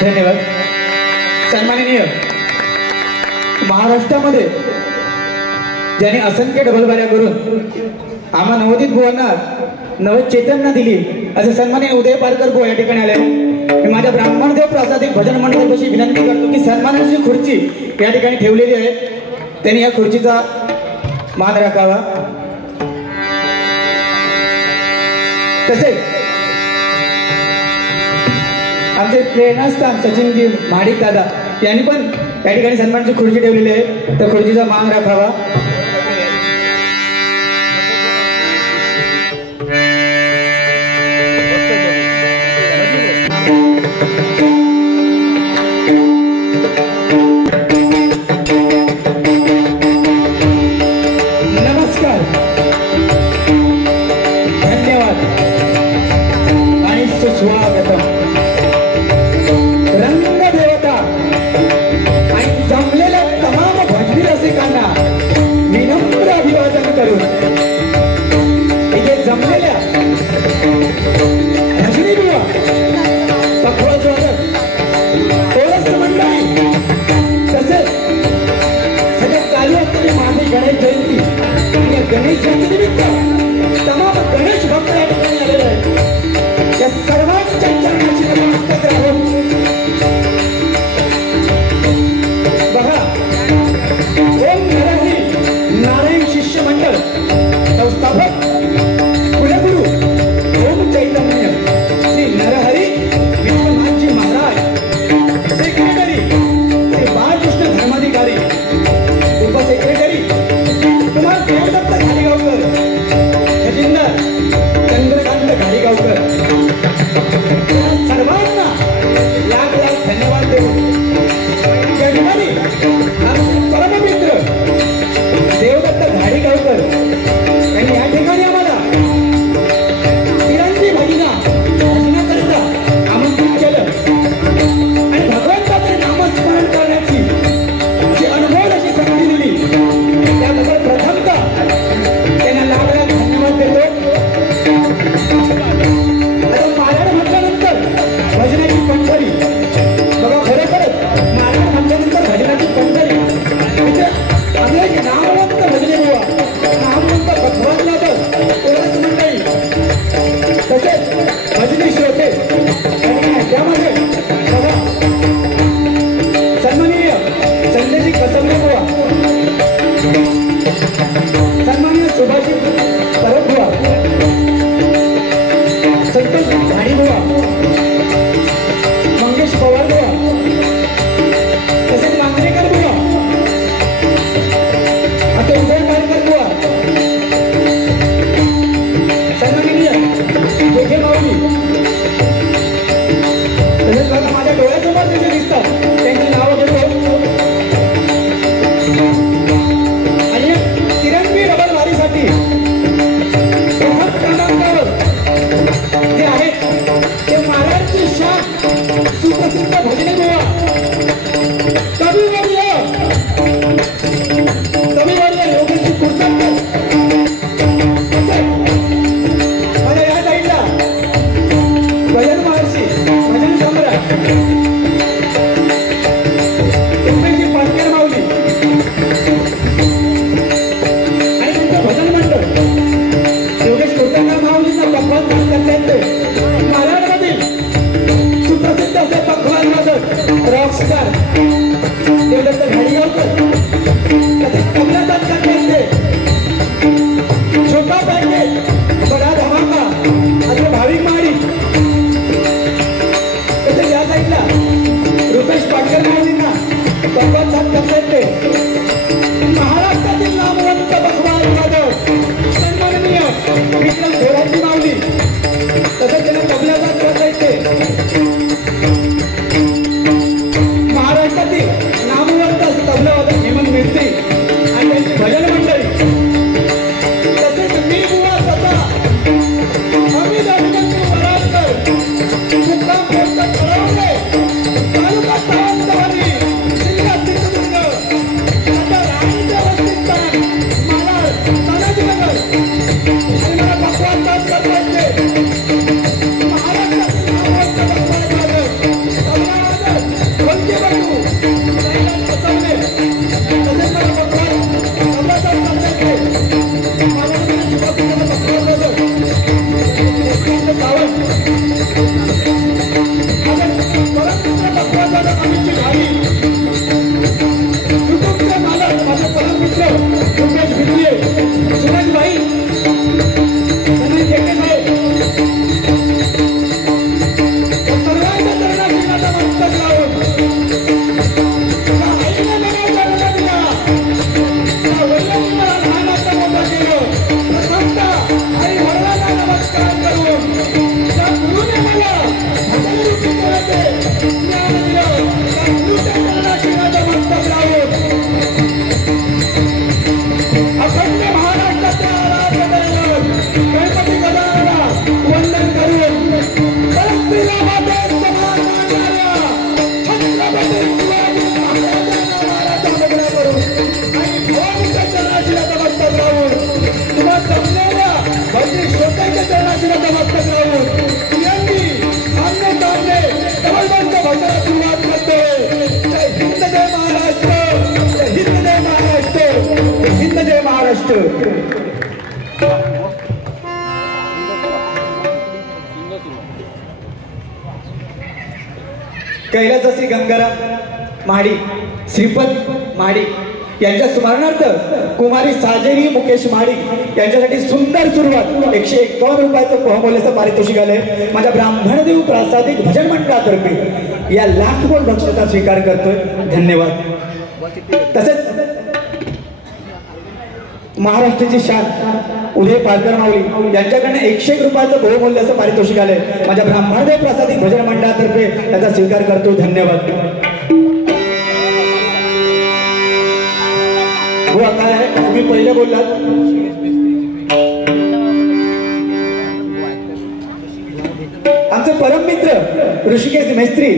धन्यवाद. सन्माननीय महाराष्ट्रामध्ये ज्याने असंख्य डबलबाऱ्या करून आम्हा नवोदित बुवांना नवचेतना दिली असे सन्माननीय उदय पारकर बुवा या ठिकाणी आले. मी माझ्या ब्राह्मणदेव प्रासादिक भजन मंडळापाशी विनंती करतो की सन्मानाची खुर्ची या ठिकाणी ठेवलेली आहे, त्यांनी या खुर्चीचा मान राखावा. तसेच आमचे प्रेरणास्थान सचिनजी महाडिक दादा यांनी पण या ठिकाणी सन्मानाची खुर्ची ठेवलेली आहे, त्या खुर्चीचा मान राखावा. नमस्कार, धन्यवाद आणि सुस्वागतम. रंगदेवता आणि जमलेल्या तमाम भजनी रसिकांना विनम्र अभिवादन करून इथे जमलेल्या भजनी बुवा, पखवाजवादक, कोरस मंडळी तसेच सगळ्यात चालू असलेली माझी गणेश जयंती आणि या गणेश जयंती निमित्त तमाम गणेश भक्त या ठिकाणी आलेले आहेत. या सर्वांच्या चरणाची नमस्कार राहून बघा, ओम नरहरी नारायण शिष्य मंडळ संस्थापक कुलगुरू ओम चैतन्य श्री नरहरी विश्वनाथजी महाराज, सेक्रेटरी श्री बाळकृष्ण धर्माधिकारी, उपसेक्रेटरी कुमार देवदत्त घालीगावकर, खजिनदार चंद्रकांत घालीगावकर, या सर्वांना लाख लाख धन्यवाद देऊन गणपती आमचे परममित्र देवदत्त घालीगावकर यांनी या ठिकाणी आम्हाला तिरंगी भजनाकरिता आमंत्रित केलं आणि भगवंताचे नामस्मरण करण्याची जी अनमोल अशी संधी दिली त्याबद्दल प्रथमतः त्यांना लाख लाख धन्यवाद देतो. आता मारड म्हटल्यानंतर भजनाची पंढरी बघा, खरोखरच मारड म्हटल्यानंतर भजनाची पंढरी म्हणजे आम्ही एक नामवंत भजनी बुवा, नामवंत पखवाजवादक, कोरस मंडळी तसेच भजनी श्रोते त्यामध्ये बघा सन्माननीय संजयजी कसबले बुवा, सन्माननीय सुभाषजी परब बुवा, संतोष घाडी बुवा, मंगेश पवार बुवा, तसेच मांजरेकर बुवा, आता उदय पारकर बुवा, सन्माननीय जे माऊली कैलासवासी गंगाराम महाडिक, श्रीपद महाडिक यांच्या स्मरणार्थ कुमारी साजेरी मुकेश महाडिक यांच्यासाठी सुंदर सुरुवात 151 रुपयाचं बहुमूल्याचं पारितोषिक आलंय. माझ्या ब्राह्मणदेव प्रासादिक भजन मंडळातर्फे या लाखभर बक्षिसाचा स्वीकार करतोय. धन्यवाद. तसेच महाराष्ट्राची शान उदय पालकर माऊली यांच्याकडनं 101 रुपयाचं बहुमूल्याचं पारितोषिक आलंय. माझ्या ब्राह्मणदेव प्रासादिक भजन मंडळातर्फे त्याचा स्वीकार करतो. धन्यवाद. हो काय आहे तुम्ही पहिले बोललात आमचे परम मित्र ऋषिकेश मेस्त्री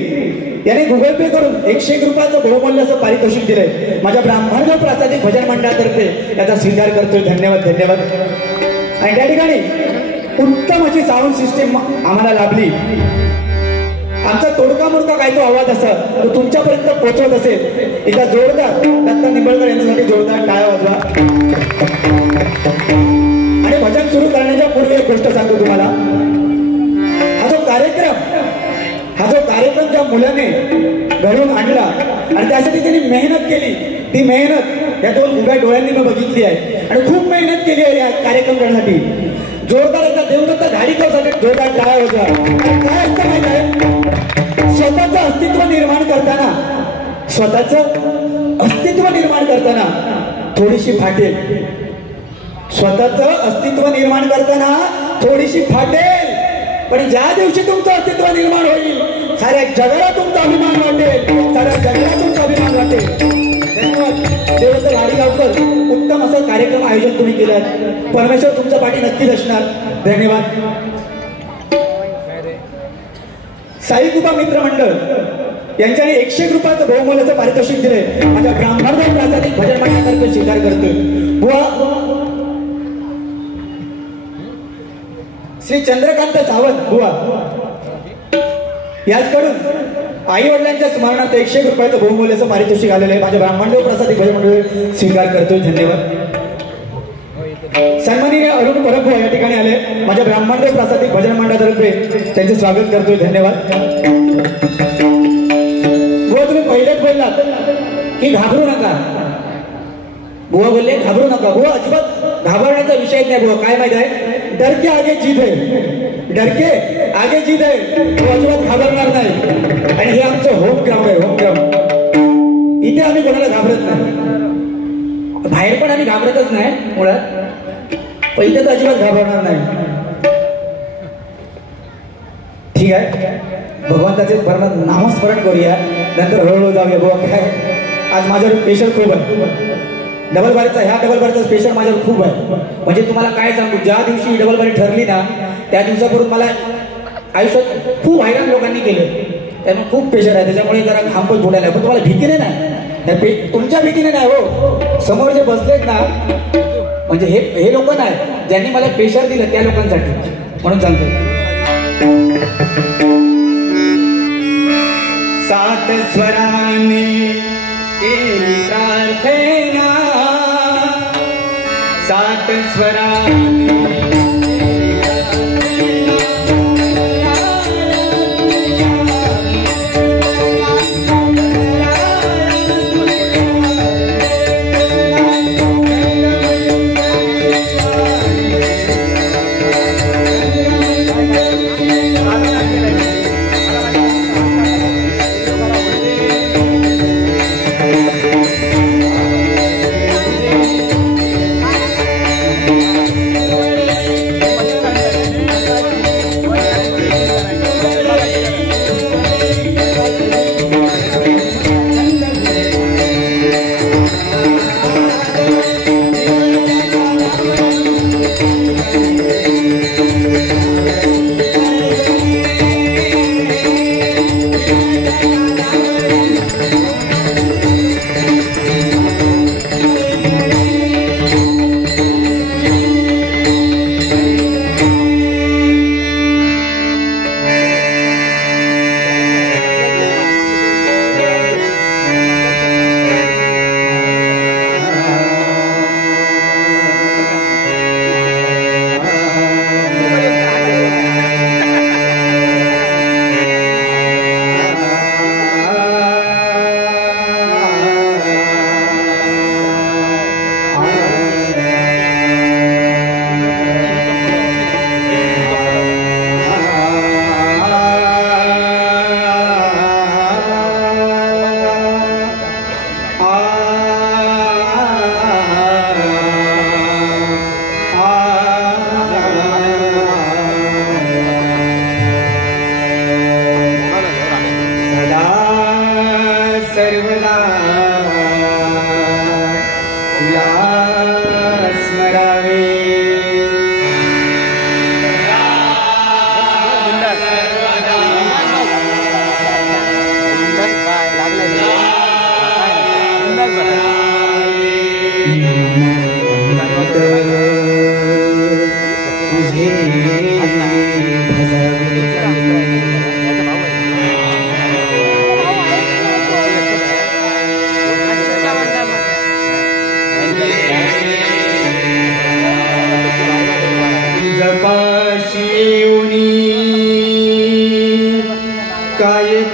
यांनी गुगल पे करून 101 रुपयाचं बहुमूल्याचं पारितोषिक दिलंय. माझ्या ब्राह्मणदेव प्रासादिक भजन मंडळातर्फे याचा स्वीकार करतोय. धन्यवाद. धन्यवाद. आणि त्या ठिकाणी उत्तम अशी साऊंड सिस्टीम आम्हाला लाभली. आमचा तोडका मोडका काय तो आवाज असा तो तुमच्यापर्यंत पोहोचवत असेल. एकदा जोरदार दत्ता निंबळकर यांच्यासाठी जोरदार टाळ्या वाजवा. आणि भजन सुरू करण्याच्या पूर्वी एक गोष्ट सांगतो तुम्हाला. हा जो कार्यक्रम ज्या मुलाने घडवून आणला आणि त्यासाठी त्यांनी मेहनत केली, ती मेहनत या 2 उभ्या डोळ्यांनी मी बघितली आहे. आणि खूप मेहनत केली आहे या कार्यक्रम करण्यासाठी. जोरदार एकदा देवदत्त धाडीकरसाठी जोरदार टाळ्या वाजवा. काय असतं माहित आहे, स्वतःचं अस्तित्व निर्माण करताना थोडीशी फाटेल. स्वतःचं अस्तित्व निर्माण करताना थोडीशी फाटेल. पण ज्या दिवशी तुमचं अस्तित्व निर्माण होईल साऱ्या जगाला तुमचा अभिमान वाटेल. धन्यवाद. देवदत्त धाडीगावकर उत्तम असं कार्यक्रम आयोजन तुम्ही केलं. परमेश्वर तुमच्या पाठी नक्कीच असणार. धन्यवाद. साईकृपा मित्र मंडळ यांच्याने 101 रुपयाचं बहुमूल्याचं पारितोषिक दिलंय. माझ्या ब्राह्मणदेव प्रासादिक भजन मंडळातर्फे स्वीकार करतोय. बुवा श्री चंद्रकांत सावंत बुवा याचकडून आई वडिलांच्या स्मरणार्थ 101 रुपयाचं बहुमूल्याचं पारितोषिक आलेलं आहे. माझ्या ब्राह्मणदेव प्रासादिक भजन मंडळ स्वीकार करतोय. धन्यवाद. सन्माननीय अरुण परब या ठिकाणी आले. माझ्या ब्राह्मणदेव प्रासादिक भजन मंडळातर्फे त्यांचे स्वागत करतोय. धन्यवाद. बुवा तुम्ही पहिलेच बोललात की घाबरू नका. बुवा बोलले घाबरू नका. बुवा अजिबात घाबरण्याचा विषय नाही. बुवा काय माहित आहे, डर के आगे जीत है. बुवा अजिबात घाबरणार नाही. आणि हे आमचं होम ग्राउंड आहे. Home ground. इथे आम्ही कोणाला घाबरत नाही. बाहेर पण आम्ही घाबरतच नाही मुळात. पण इथे तर अजिबात घाबरणार नाही. ठीक आहे. भगवंताचे नामस्मरण करूया, नंतर हळूहळू जाऊया. बुवा काय आज माझ्यावर स्पेशल खूप आहे. डबल बारीचा ह्या डबल बारीचा स्पेशल माझ्यावर खूप आहे. म्हणजे तुम्हाला काय सांगू, ज्या दिवशी डबल बारी ठरली ना त्या दिवसापासून मला आयुष्यात खूप हैराण लोकांनी केलं. त्यामुळे खूप प्रेशर आहे. त्याच्यामुळे जरा घामपच फुटायला. पण तुम्हाला भीतीने नाही, तुमच्या भीतीने नाही हो. समोर जे बसलेत ना म्हणजे हे लोक नाही ज्यांनी मला प्रेशर दिलं त्या लोकांसाठी म्हणून सांगतो. सात स्वराने केली प्रार्थना, सात स्वराने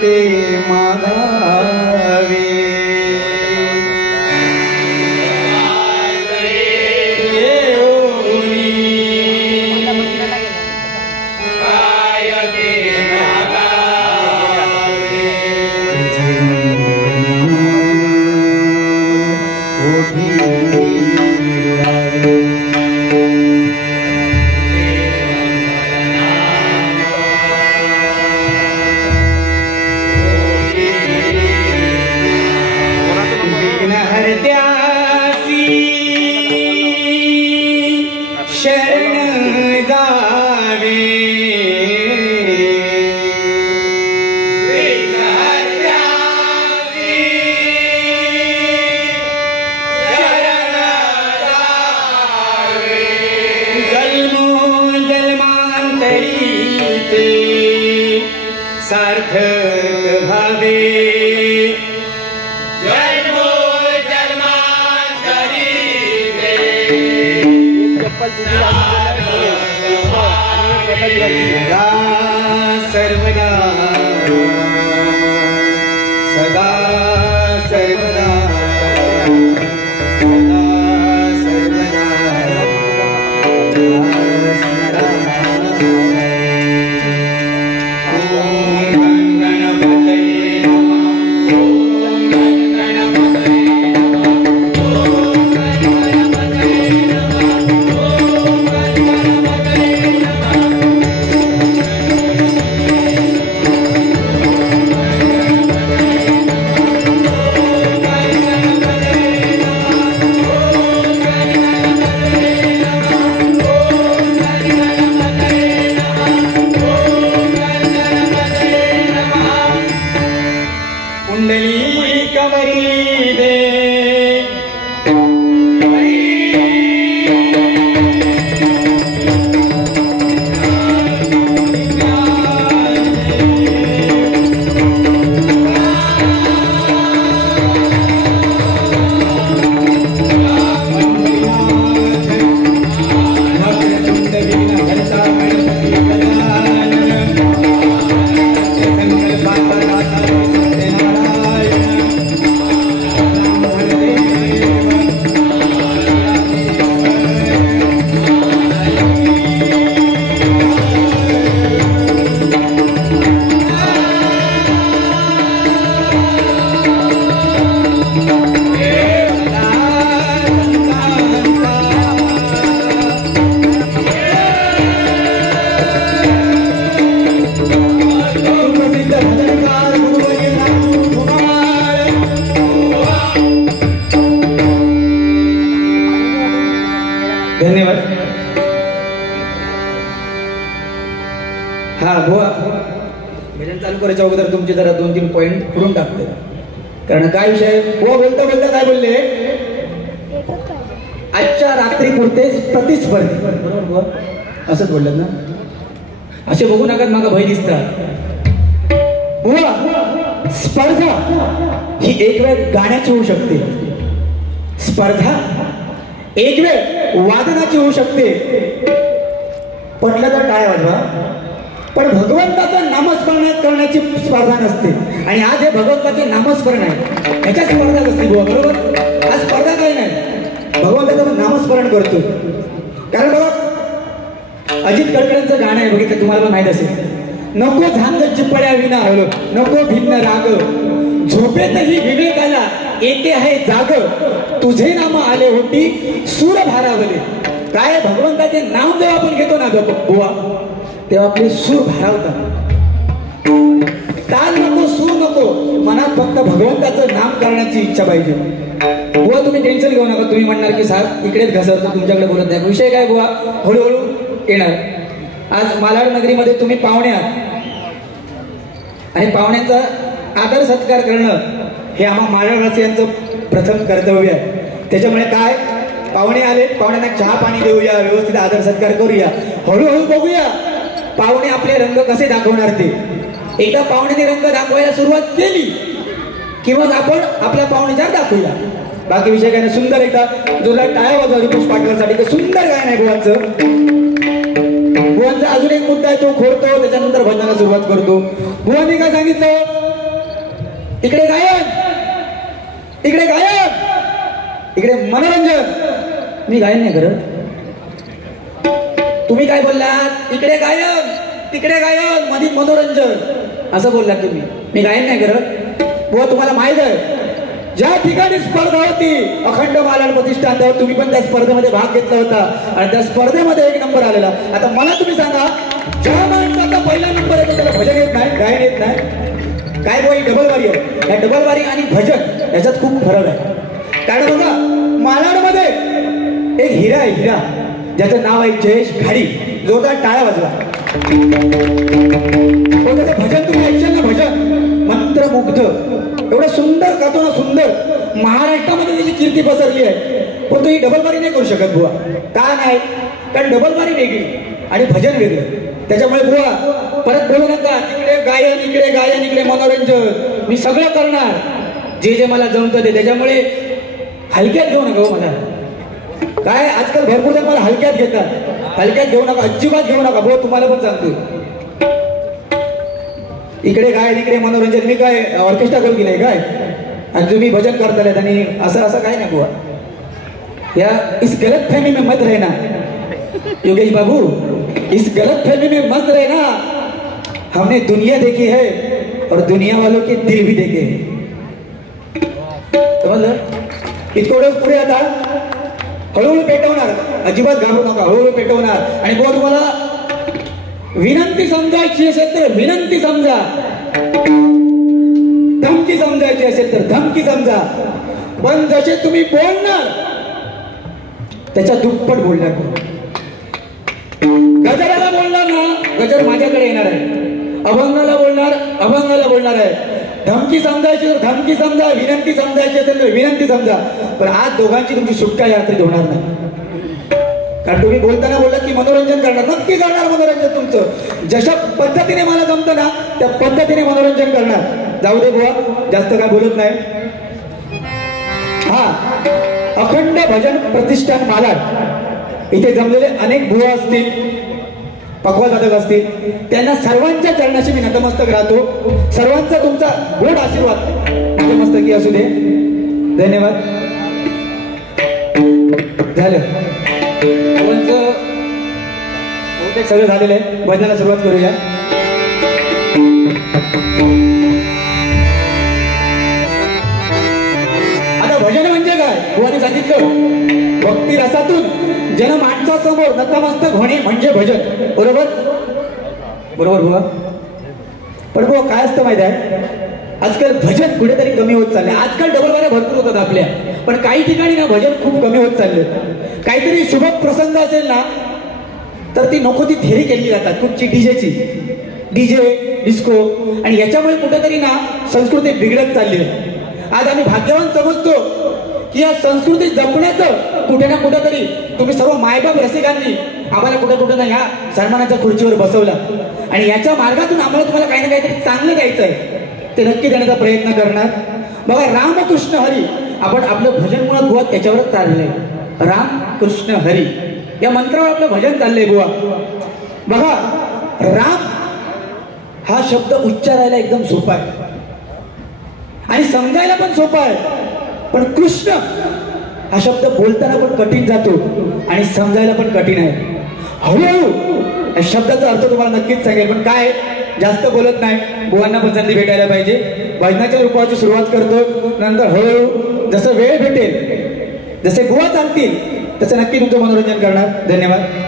ते मागावे सार्थक भावे जन्मो जन्मांतरी सदा सर्वदा सदा सर्वदा सदा सर्वदा धन्यवाद. हा बुवा भजन चालू करायच्या अगोदर तुमचे जरा 2-3 पॉइंट पुरून टाकते. कारण काय विषय बुवा बोलता बोलता काय बोलले, आजच्या रात्री पुरते प्रतिस्पर्धी. बरोबर बुवा असंच बोललात ना. असे बघू नका मागा भय दिसतात. बुवा स्पर्धा ही एक वेळ गाण्याची होऊ शकते, स्पर्धा एक वेळ वादनाची होऊ शकते. पटलं तर टाळ्या वाजवा. पण भगवंताचं नामस्मरण करण्याची स्पर्धा नसते. आणि आज हे भगवंताचे नामस्मरण आहे, ह्याच्या स्पर्धा नसते बुवा. बरोबर, आज स्पर्धा काही नाही, भगवंताचं नामस्मरण करतो. कारण बघा अजित कडकडांचं गाणं आहे, बघितलं तुम्हाला पण माहित असेल. नको झांज चिपड्या विना हलो, नको भिन्न राग, झोपेतही विवेकाला येते आहे जाग, तुझे नाम आले होती सूर भारावले. काय भगवंताचे नाम जेव्हा आपण घेतो ना बुवा, तेव्हा आपले सूर भारावतात. ताल नको, सूर नको, मनात फक्त भगवंताचं नाम करण्याची इच्छा पाहिजे. बुवा तुम्ही टेन्शन घेऊ नका. तुम्ही म्हणणार की साहेब इकडेच घसरतो, तुमच्याकडे बोलत नाही. विषय काय बुवा, हळूहळू येणार. आज मालाड नगरीमध्ये तुम्ही पाहुणे आहात आणि पाहुण्यांचा आदर सत्कार करणं हे आम्हा मालाडवासियांचं प्रथम कर्तव्य आहे. त्याच्यामुळे काय, पाहुणे आले, पाहुण्यांना चहा पाणी देऊया, व्यवस्थित आदर सत्कार करूया, हळूहळू बघूया पाहुणे आपले रंग कसे दाखवणार ते. एकदा पाहुण्याने रंग दाखवायला सुरुवात केली की मग आपण आपल्या पाहुण्याच्या दाखवूया. बाकी विषय काय नाही. सुंदर एकदा जोरदार टाळ्या वाजवा रिपुष पाटलासाठी. सुंदर गाणं आहे बुवांचं. बुवांचा अजून एक मुद्दा आहे, तो खोडतो, त्याच्यानंतर भजनाला सुरुवात करतो. बुवांनी काय सांगितलं? इकडे गायन, इकडे गायन, इकडे मनोरंजन. मी गायन नाही करत. तुम्ही काय बोललात? इकडे गायन, तिकडे गायन, मध्ये मनोरंजन असं बोललात तुम्ही. मी गायन नाही करत. बुवा तुम्हाला माहित आहे, ज्या ठिकाणी स्पर्धा होती अखंड मालाड प्रतिष्ठान, त्यावर तुम्ही पण त्या स्पर्धेमध्ये भाग घेतला होता आणि त्या स्पर्धेमध्ये 1 नंबर आलेला. आता मला तुम्ही सांगा, ज्या माणसाचा पहिला नंबर येतो त्याला भजन येत नाही, गायन येत नाही? काय बुवा, ही डबलवारी आहे. या डबलवारी आणि भजन याच्यात खूप फरक आहे. कारण बघा, मालाडमध्ये एक हिरा आहे, हिरा, ज्याचं नाव आहे जयेश घाडी. जोरदार टाळ्या वाजवा. त्याचं भजन तुम्ही ऐकशाल ना, भजन मंत्रमुग्ध, एवढं सुंदर गातो ना, सुंदर. महाराष्ट्रामध्ये त्याची कीर्ती पसरली आहे. पण तो ही डबलबारी नाही करू शकत बुवा. का नाही? कारण डबलबारी वेगळी आणि भजन वेगळं. त्याच्यामुळे बुवा परत बोलू नका, तिकडे गायन, इकडे गायन, इकडे मनोरंजन. मी सगळं करणार जे जे मला जमतं ते. त्याच्यामुळे हलक्यात घेऊ नका मला. काय आजकाल भरपूर जण मला हलक्यात घेतात. हलक्यात घेऊ नका, अजिबात घेऊ नका बुवा. तुम्हाला पण सांगतो, इकडे गायन, इकडे मनोरंजन. मी काय ऑर्केस्ट्रा करून गेलाय काय? आणि तुम्ही भजन करतायत आणि असं असं काय नाही बुवा. या इस गलत फहमी में मत रहना योगेश बाबू, इस गलत फहमी में मत रहना. हमने दुनिया देखी है और दुनिया वालों के दिल भी देखे हैं. समजलं? इतकं पुढे आता हळूहळू पेटवणार, अजिबात घाबरू नका, हळूहळू पेटवणार. आणि बुवा तुम्हाला विनंती समजायची असेल तर विनंती समजा, धमकी समजायची असेल तर धमकी समजा. पण जसे तुम्ही बोलणार त्याच्या दुप्पट बोलणार. गजराला बोलणार ना, गजर माझ्याकडे येणार आहे. अभंगाला बोलणार, अभंगाला बोलणार आहे. धमकी समजायची तर धमकी समजा, विनंती समजायची असेल तर विनंती समजा. पण आज दोघांची तुमची सुटका यात्रेत होणार नाही. कारण तुम्ही बोलताना बोललात की मनोरंजन करणार, नक्की करणार मनोरंजन तुमचं. जशा पद्धतीने मला जमतं ना त्या पद्धतीने मनोरंजन करणार. जाऊ दे बुवा, जास्त काय बोलत नाही. हा, अखंड भजन प्रतिष्ठान मालाड, इथे जमलेले अनेक बुवा असतील, पक्वाद वादक असतील, त्यांना सर्वांच्या चरणाशी मी नतमस्तक राहतो. सर्वांचा तुमचा गोड आशीर्वाद नतमस्तकी असू दे. धन्यवाद. झालं बहुतेक सगळं झालेलं आहे. भजनाला सुरुवात करूया. आता भजन म्हणजे काय? बुवाने सांगितलं, भक्ती रसातून जन माणसासमोर नतमस्तक होणे म्हणजे भजन. बरोबर बरोबर बुवा. पण बुवा काय असतं माहिती आहे, आजकाल भजन कुठेतरी कमी होत चालले. आजकाल डबलबाऱ्या भरपूर होतात आपल्या, पण काही ठिकाणी ना भजन खूप कमी होत चालले. काहीतरी शुभ प्रसंग असेल ना तर ती नको ती थेरी केली जातात, कुठची डीजेची, डीजे डिस्को. आणि याच्यामुळे कुठेतरी ना संस्कृती बिघडत चालली आहे. आज आम्ही भाग्यवान समजतो की या संस्कृती जपण्याचं कुठे ना कुठेतरी तुम्ही सर्व मायबाप रसिकांनी आम्हाला कुठे कुठे ना ह्या सन्मानाच्या खुर्चीवर बसवलं. आणि याच्या मार्गातून आम्हाला तुम्हाला काही ना काहीतरी चांगलं द्यायचं आहे, ते नक्की देण्याचा प्रयत्न करणार. बघा, रामकृष्ण हरी, आपण आपलं भजन मुळात बुवा त्याच्यावरच चाललंय. राम कृष्ण हरी या मंत्रावर आपलं भजन चाललंय बुवा. बघा, राम हा शब्द उच्चारायला एकदम सोपा आहे आणि समजायला पण सोपा आहे. पण कृष्ण हा शब्द बोलताना पण कठीण जातो आणि समजायला पण कठीण आहे. हळूहळू या शब्दाचा अर्थ तुम्हाला नक्कीच सांगेल. पण काय, जास्त बोलत नाही, बुवांना पण संधी भेटायला पाहिजे. भजनाच्या रूपाची सुरुवात करतो, नंतर हळूहळू जसं वेळ भेटेल, जसे बुवा चालतील तसं नक्की तुमचं मनोरंजन करणार. धन्यवाद.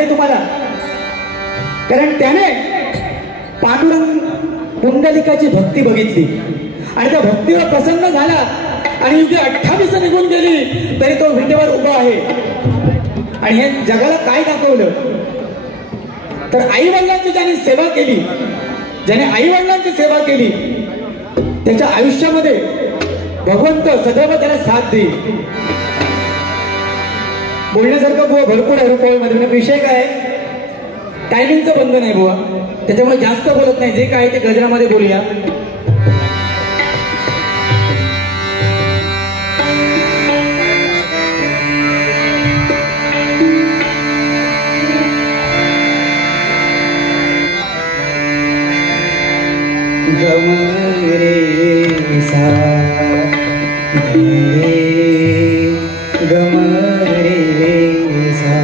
आहे तुम्हाला? कारण त्याने पांडुरंग पुंडलिकाची भक्ती बघितली आणि त्या भक्तीवर प्रसन्न झाला आणि युगे 28 निघून गेली तरी तो विटेवर उभा आहे. आणि हे जगाला काय दाखवलं तर आई वडिलांची ज्याने सेवा केली, ज्याने आई वडिलांची सेवा केली त्याच्या आयुष्यामध्ये भगवंत सदैव त्याला साथ देईल. बोलण्यासारखं बुवा भरपूर आहे रुपयामध्ये. विषय काय टायमिंगचं बंधन आहे बुवा, त्याच्यामुळे जास्त बोलत नाही. जे काय ते गजरामध्ये बोलूया. गमरे सा धरे गमरे सा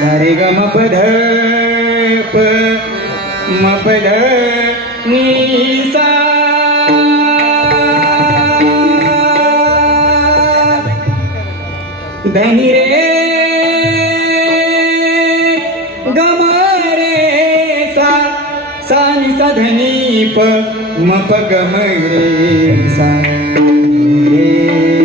सारे गम पध प म पध नी सा धनी रे गम रे सा सा नि सा धनी प म प ग म रे सा रे